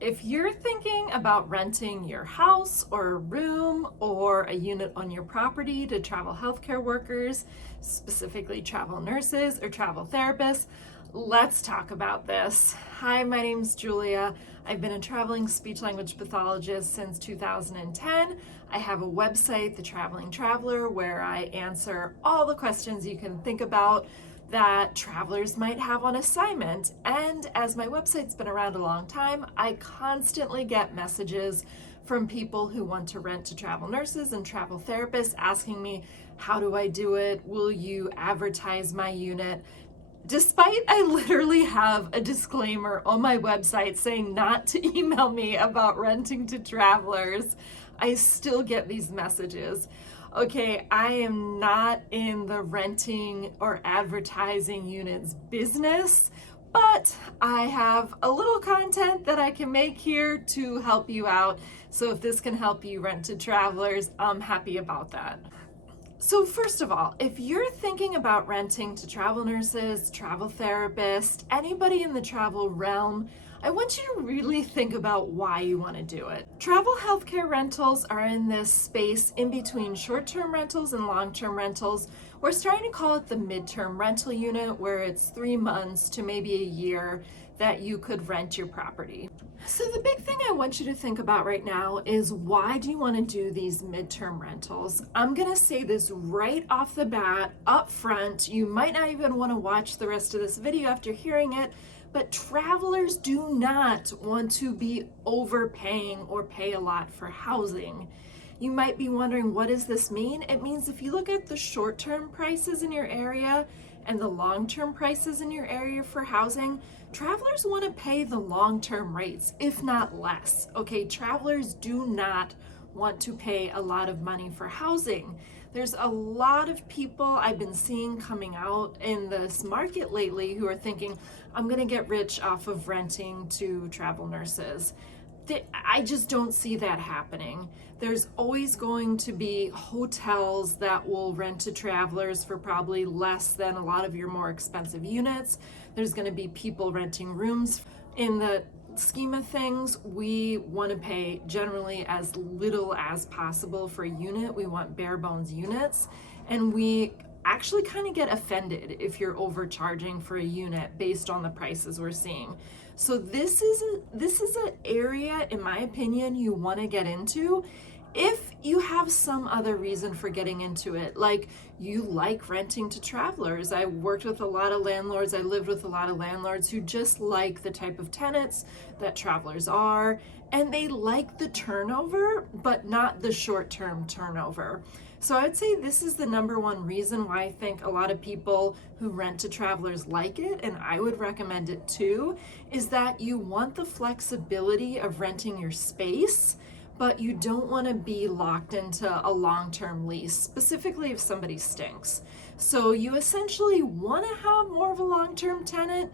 If you're thinking about renting your house or a room or a unit on your property to travel healthcare workers, specifically travel nurses or travel therapists, let's talk about this. Hi, my name's Julia. I've been a traveling speech language pathologist since 2010. I have a website, The Traveling Traveler, where I answer all the questions you can think about that travelers might have on assignment. And as my website's been around a long time, I constantly get messages from people who want to rent to travel nurses and travel therapists asking me, how do I do it? Will you advertise my unit? Despite I literally have a disclaimer on my website saying not to email me about renting to travelers, I still get these messages. Okay, I am not in the renting or advertising units business, but I have a little content that I can make here to help you out. So if this can help you rent to travelers, I'm happy about that. So first of all, if you're thinking about renting to travel nurses, travel therapists, anybody in the travel realm, I want you to really think about why you want to do it. Travel healthcare rentals are in this space in between short-term rentals and long-term rentals. We're starting to call it the midterm rental unit, where it's 3 months to maybe a year that you could rent your property. So the big thing I want you to think about right now is, why do you want to do these midterm rentals? I'm going to say this right off the bat, up front. You might not even want to watch the rest of this video after hearing it, but travelers do not want to be overpaying or pay a lot for housing. You might be wondering, what does this mean? It means if you look at the short-term prices in your area and the long-term prices in your area for housing, travelers want to pay the long-term rates, if not less. Okay, travelers do not want to pay a lot of money for housing. There's a lot of people I've been seeing coming out in this market lately who are thinking, I'm going to get rich off of renting to travel nurses. I just don't see that happening. There's always going to be hotels that will rent to travelers for probably less than a lot of your more expensive units. There's going to be people renting rooms. In the scheme of things, we want to pay generally as little as possible for a unit. We want bare bones units, and we actually kind of get offended if you're overcharging for a unit based on the prices we're seeing. So this is an area, in my opinion, you want to get into if you have some other reason for getting into it, like you like renting to travelers. I worked with a lot of landlords, I lived with a lot of landlords who just like the type of tenants that travelers are, and they like the turnover, but not the short-term turnover. So I'd say this is the number one reason why I think a lot of people who rent to travelers like it, and I would recommend it too, is that you want the flexibility of renting your space, but you don't want to be locked into a long-term lease, specifically if somebody stinks. So you essentially want to have more of a long-term tenant,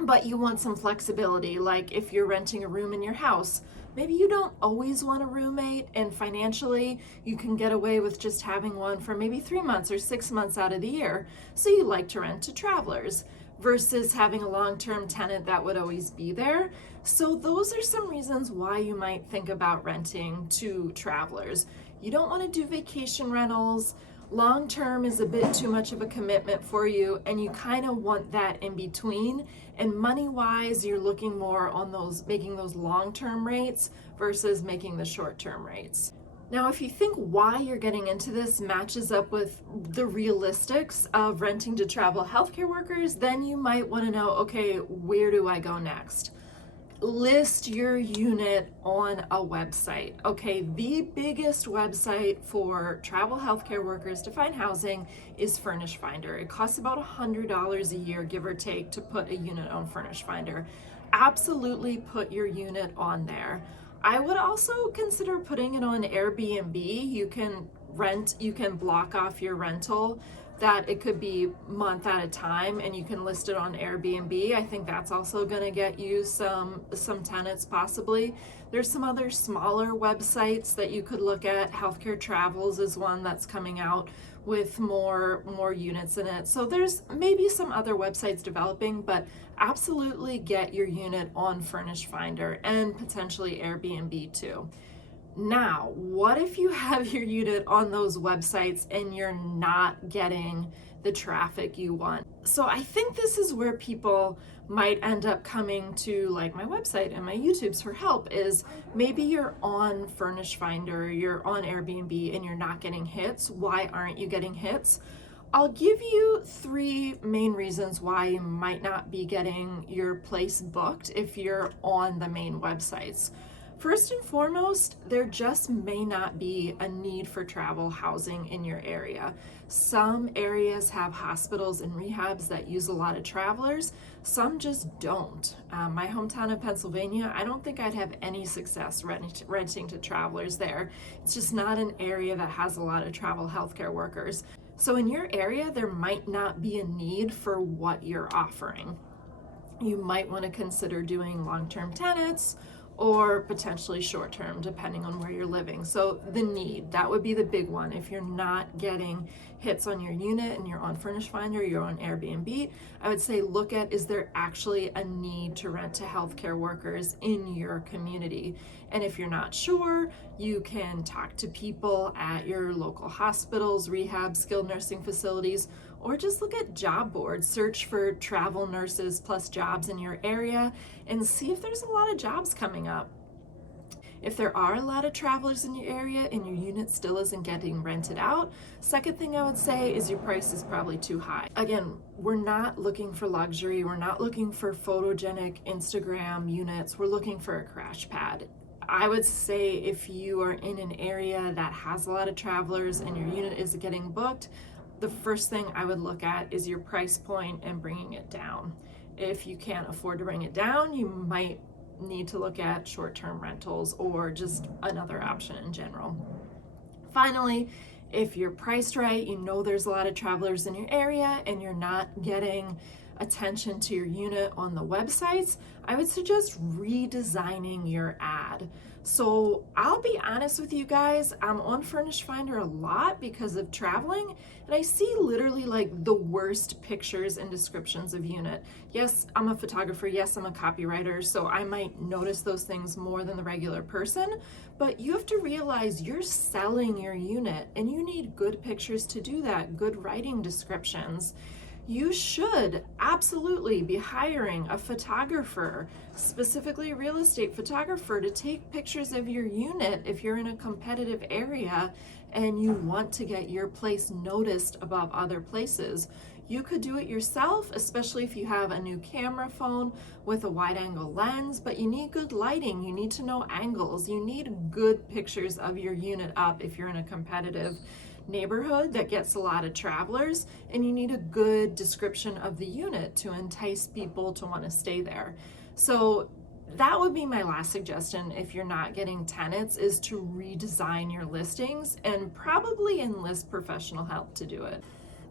but you want some flexibility. Like if you're renting a room in your house, maybe you don't always want a roommate, and financially you can get away with just having one for maybe 3 months or 6 months out of the year. So you like to rent to travelers versus having a long-term tenant that would always be there. So those are some reasons why you might think about renting to travelers. You don't want to do vacation rentals. Long-term is a bit too much of a commitment for you, and you kind of want that in between. And money-wise, you're looking more on those, making those long-term rates versus making the short-term rates. Now, if you think why you're getting into this matches up with the realistics of renting to travel healthcare workers, then you might want to know, okay, where do I go next? List your unit on a website. Okay, the biggest website for travel healthcare workers to find housing is Furnish Finder. It costs about $100 a year, give or take, to put a unit on Furnish Finder. Absolutely put your unit on there. I would also consider putting it on Airbnb. You can block off your rental, that it could be month at a time, and you can list it on Airbnb. I think that's also going to get you some tenants possibly. There's some other smaller websites that you could look at. Healthcare Travels is one that's coming out with more units in it. So there's maybe some other websites developing, but absolutely get your unit on Furnish Finder and potentially Airbnb too. Now, what if you have your unit on those websites and you're not getting the traffic you want? So I think this is where people might end up coming to like my website and my YouTubes for help. Is maybe you're on Furnish Finder, you're on Airbnb and you're not getting hits. Why aren't you getting hits? I'll give you 3 main reasons why you might not be getting your place booked if you're on the main websites. First and foremost, there just may not be a need for travel housing in your area. Some areas have hospitals and rehabs that use a lot of travelers, some just don't. My hometown of Pennsylvania, I don't think I'd have any success renting to travelers there. It's just not an area that has a lot of travel healthcare workers. So in your area, there might not be a need for what you're offering. You might want to consider doing long-term tenants or potentially short-term, depending on where you're living. So the need, that would be the big one. If you're not getting hits on your unit and you're on Furnish Finder, you're on Airbnb, I would say look at, is there actually a need to rent to healthcare workers in your community? And if you're not sure, you can talk to people at your local hospitals, rehab, skilled nursing facilities, or just look at job boards, search for travel nurses plus jobs in your area and see if there's a lot of jobs coming up. If there are a lot of travelers in your area and your unit still isn't getting rented out, second thing I would say is your price is probably too high. Again, we're not looking for luxury, we're not looking for photogenic Instagram units, we're looking for a crash pad. I would say if you are in an area that has a lot of travelers and your unit is getting booked, the first thing I would look at is your price point and bringing it down. If you can't afford to bring it down, you might need to look at short-term rentals or just another option in general. Finally, if you're priced right, you know there's a lot of travelers in your area and you're not getting attention to your unit on the websites, I would suggest redesigning your ad. So I'll be honest with you guys, I'm on Furnish Finder a lot because of traveling, and I see literally like the worst pictures and descriptions of unit. Yes, I'm a photographer, yes, I'm a copywriter, so I might notice those things more than the regular person, but you have to realize you're selling your unit and you need good pictures to do that, good writing descriptions. You should absolutely be hiring a photographer, specifically a real estate photographer, to take pictures of your unit if you're in a competitive area and you want to get your place noticed above other places. You could do it yourself, especially if you have a new camera phone with a wide angle lens, but you need good lighting, you need to know angles, you need good pictures of your unit up if you're in a competitive neighborhood that gets a lot of travelers, and you need a good description of the unit to entice people to want to stay there. So that would be my last suggestion if you're not getting tenants, is to redesign your listings and probably enlist professional help to do it.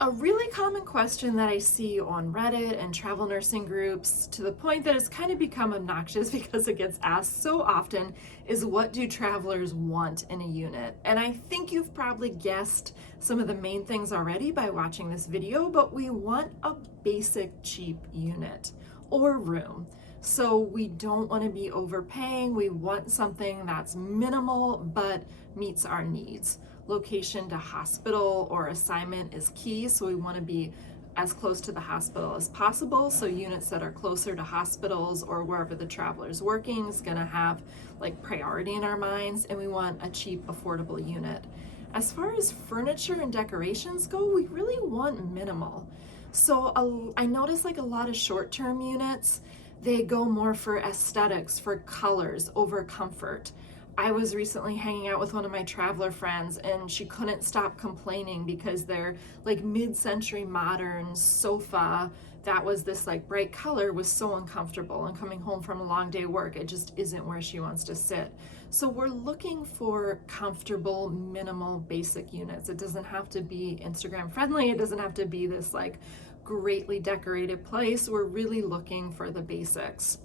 A really common question that I see on Reddit and travel nursing groups, to the point that it's kind of become obnoxious because it gets asked so often, is what do travelers want in a unit? And I think you've probably guessed some of the main things already by watching this video, but we want a basic cheap unit or room. So we don't want to be overpaying. We want something that's minimal but meets our needs. Location to hospital or assignment is key, so we want to be as close to the hospital as possible. So units that are closer to hospitals or wherever the traveler is working is going to have like priority in our minds, and we want a cheap, affordable unit. As far as furniture and decorations go, we really want minimal. So I notice like a lot of short-term units, they go more for aesthetics, for colors over comfort. I was recently hanging out with one of my traveler friends and she couldn't stop complaining because their like mid-century modern sofa that was this like bright color was so uncomfortable, and coming home from a long day of work, it just isn't where she wants to sit. So we're looking for comfortable, minimal, basic units. It doesn't have to be Instagram friendly. It doesn't have to be this like greatly decorated place. We're really looking for the basics.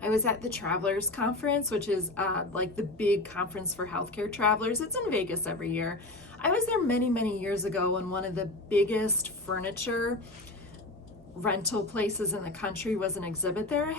I was at the Travelers Conference, which is like the big conference for healthcare travelers. It's in Vegas every year. I was there many, many years ago when one of the biggest furniture rental places in the country was an exhibitor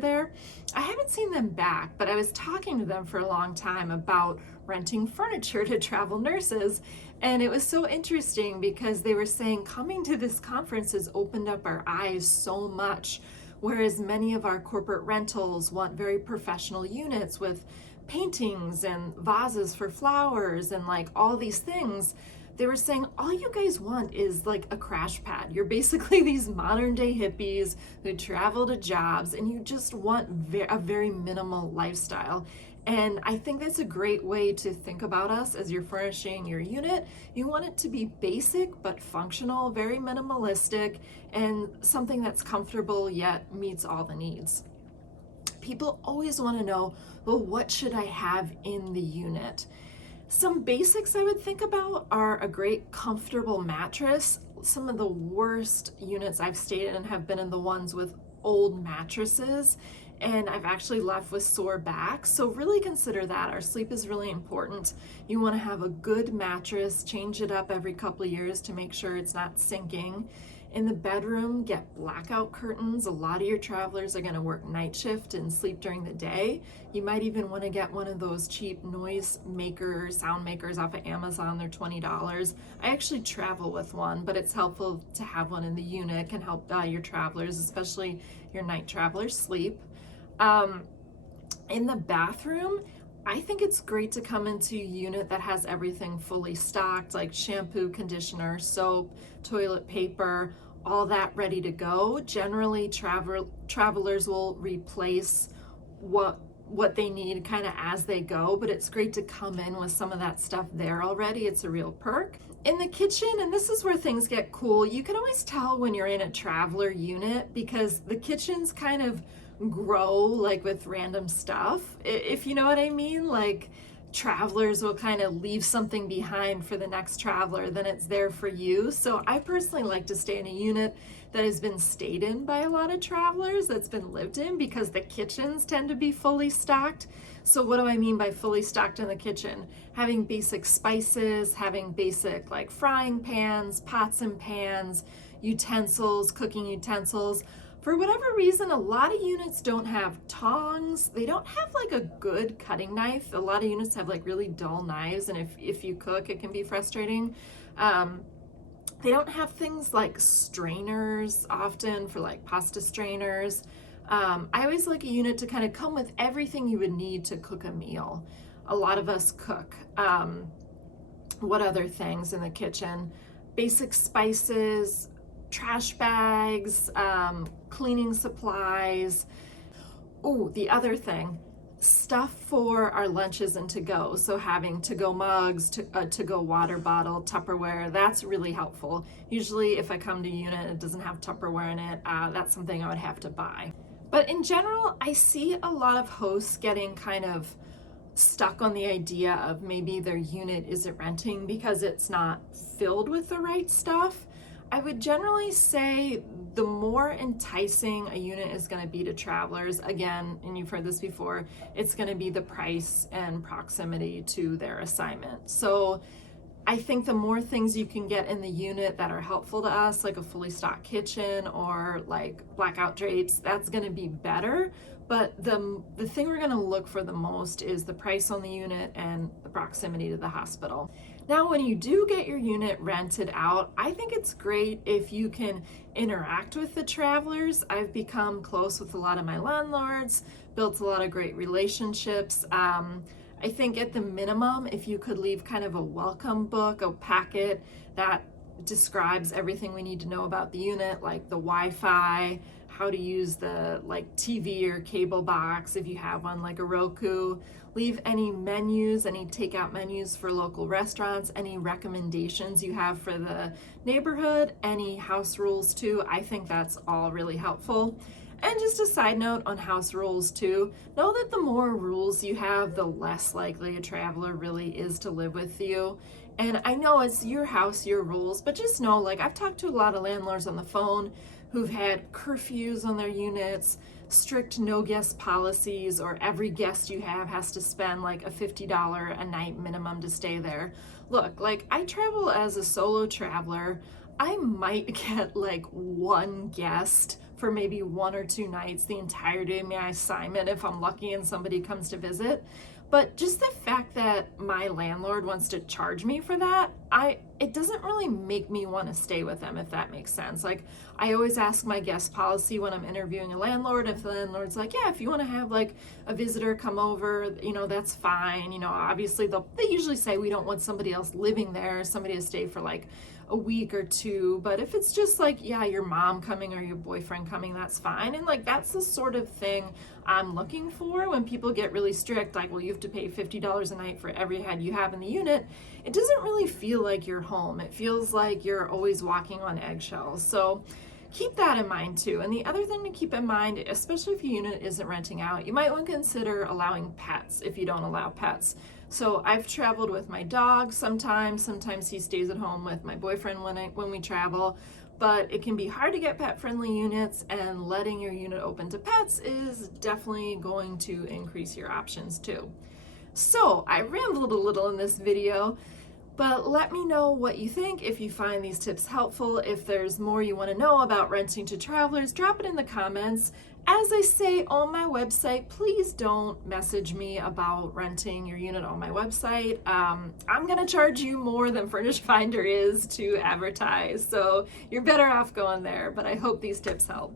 there. I haven't seen them back, but I was talking to them for a long time about renting furniture to travel nurses. And it was so interesting because they were saying coming to this conference has opened up our eyes so much, whereas many of our corporate rentals want very professional units with paintings and vases for flowers and like all these things. They were saying all you guys want is like a crash pad. You're basically these modern day hippies who travel to jobs and you just want a very minimal lifestyle. And I think that's a great way to think about us as you're furnishing your unit. You want it to be basic but functional, very minimalistic, and something that's comfortable yet meets all the needs. People always want to know, well, what should I have in the unit? Some basics I would think about are a great comfortable mattress. Some of the worst units I've stayed in have been in the ones with old mattresses, and I've actually left with sore backs. So really consider that. Our sleep is really important. You want to have a good mattress, change it up every couple of years to make sure it's not sinking. In the bedroom, get blackout curtains. A lot of your travelers are going to work night shift and sleep during the day. You might even want to get one of those cheap noise makers, sound makers off of Amazon. They're $20. I actually travel with one, but it's helpful to have one in the unit. It can help your travelers, especially your night travelers, sleep. In the bathroom, I think it's great to come into a unit that has everything fully stocked, like shampoo, conditioner, soap, toilet paper, all that ready to go. Generally, travelers will replace what they need kind of as they go, but it's great to come in with some of that stuff there already. It's a real perk. In the kitchen, and this is where things get cool, you can always tell when you're in a traveler unit because the kitchen's kind of grow like with random stuff, if you know what I mean. Like travelers will kind of leave something behind for the next traveler, then it's there for you. So I personally like to stay in a unit that has been stayed in by a lot of travelers, that's been lived in, because the kitchens tend to be fully stocked. So what do I mean by fully stocked in the kitchen? Having basic spices, having basic like frying pans, pots and pans, utensils, cooking utensils. For whatever reason, a lot of units don't have tongs. They don't have like a good cutting knife. A lot of units have like really dull knives, and if you cook, it can be frustrating. They don't have things like strainers often for like pasta strainers. I always like a unit to kind of come with everything you would need to cook a meal. A lot of us cook. What other things in the kitchen? Basic spices, trash bags, cleaning supplies. Oh, the other thing, stuff for our lunches and to go. So having to-go mugs, to-go water bottle, Tupperware, that's really helpful. Usually if I come to a unit and it doesn't have Tupperware in it, that's something I would have to buy. But in general, I see a lot of hosts getting kind of stuck on the idea of maybe their unit isn't renting because it's not filled with the right stuff. I would generally say the more enticing a unit is going to be to travelers, again, and you've heard this before, it's going to be the price and proximity to their assignment. So I think the more things you can get in the unit that are helpful to us, like a fully stocked kitchen or like blackout drapes, that's going to be better. But the thing we're going to look for the most is the price on the unit and the proximity to the hospital. Now, when you do get your unit rented out, I think it's great if you can interact with the travelers. I've become close with a lot of my landlords, built a lot of great relationships. I think at the minimum, if you could leave kind of a welcome book, a packet that describes everything we need to know about the unit, like the Wi-Fi, how to use the like TV or cable box if you have one, like a Roku. Leave any menus, any takeout menus for local restaurants, any recommendations you have for the neighborhood, any house rules too. I think that's all really helpful. And just a side note on house rules too, know that the more rules you have, the less likely a traveler really is to live with you. And I know it's your house, your rules, but just know, like I've talked to a lot of landlords on the phone who've had curfews on their units. strict no guest policies, or every guest you have has to spend like a $50 a night minimum to stay there. Look, like I travel as a solo traveler. I might get like one guest for maybe 1 or 2 nights the entirety of my assignment if I'm lucky and somebody comes to visit. But just the fact that my landlord wants to charge me for that, it doesn't really make me want to stay with them, if that makes sense. Like, I always ask my guest policy when I'm interviewing a landlord. If the landlord's like, yeah, if you want to have like a visitor come over, that's fine. Obviously they usually say we don't want somebody else living there, somebody to stay for like a week or two. But if it's just like, yeah, your mom coming or your boyfriend coming, that's fine. And like, that's the sort of thing I'm looking for when people get really strict, like, well, you have to pay $50 a night for every head you have in the unit. It doesn't really feel like you're home. It feels like you're always walking on eggshells. So keep that in mind too. And the other thing to keep in mind, especially if your unit isn't renting out, you might want to consider allowing pets if you don't allow pets. So I've traveled with my dog sometimes he stays at home with my boyfriend when we travel, but it can be hard to get pet-friendly units, and letting your unit open to pets is definitely going to increase your options too. So I rambled a little in this video, but let me know what you think. If you find these tips helpful, if there's more you want to know about renting to travelers, drop it in the comments. As I say on my website, please don't message me about renting your unit on my website. I'm gonna charge you more than Furnish Finder is to advertise, so you're better off going there, but I hope these tips help.